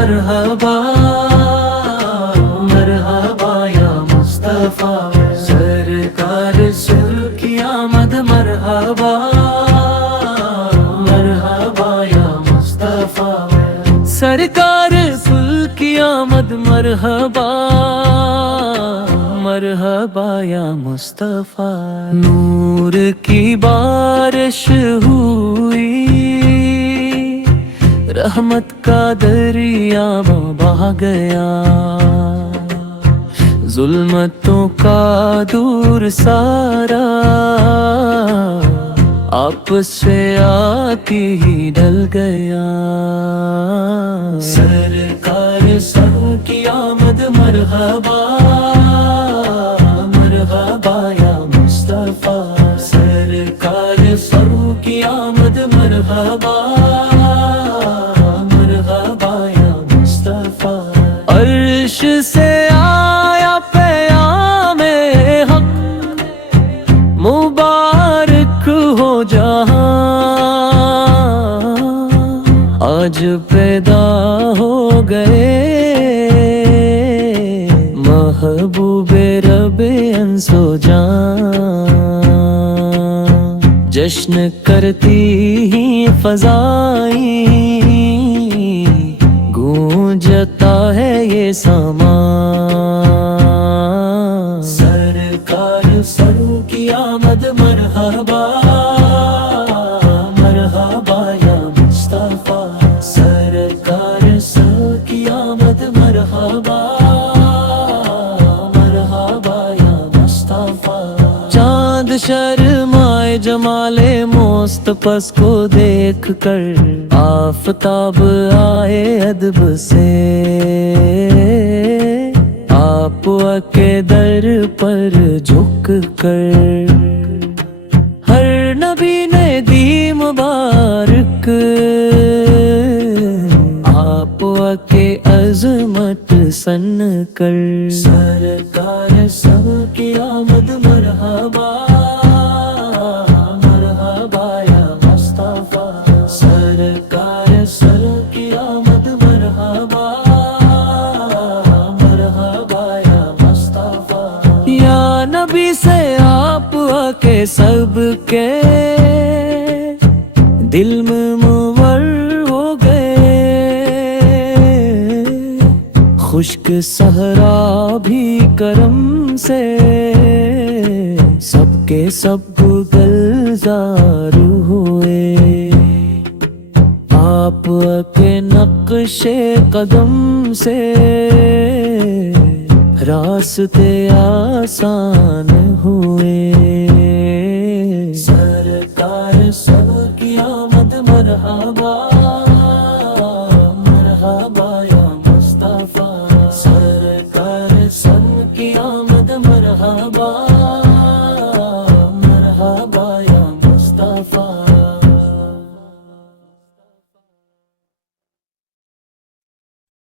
مرحبا مرحبا یا مصطفیٰ، سرکار رسول کی آمد مرحبا مرحبا یا مصطفیٰ، سرکار رسول کی آمد مرحبا مرحبا یا مصطفیٰ۔ نور کی بارش ہوئی، رحمت کا دریا بہا گیا، ظلمتوں کا دور سارا آپس سے آتی ہی ڈل گیا۔ سرکار سب کی آمد مرحبا مرحبا یا مصطفیٰ، سرکار سب کی آمد مرحبا مرحبا یا مصطفیٰ۔ عرش سے آیا پیام حق، مبارک ہو جہاں، آج پیدا ہو گئے محبوب رب انس و جان، جشن کرتی ہی فضائیں، گونجتا ہے یہ سامان۔ سرکار سرو کی آمد مرحبا مرحبا یا مصطفیٰ، سرکار سرو کی آمد مرحبا مرحبا یا مصطفیٰ۔ چاند شرمائے جمال مصطفیٰ کو دیکھ کر، آفتاب آئے ادب سے، آپ کے در پر جھک کر ہر نبی نے دی مبارک، آپ کے عظمت سن کر۔ سرکار سب کی آمد مرحبا مرحبا یا مصطفیٰ، سرکار سب کی آمد مرحبا مرحبا یا مصطفیٰ۔ یا نبی سے آپ کے سب کے دل میں منور ہو گئے، خشک صحرا بھی کرم سے سب کے سب گلزار ہوئے، آپ کے نقش قدم سے راستے آسان ہوئے۔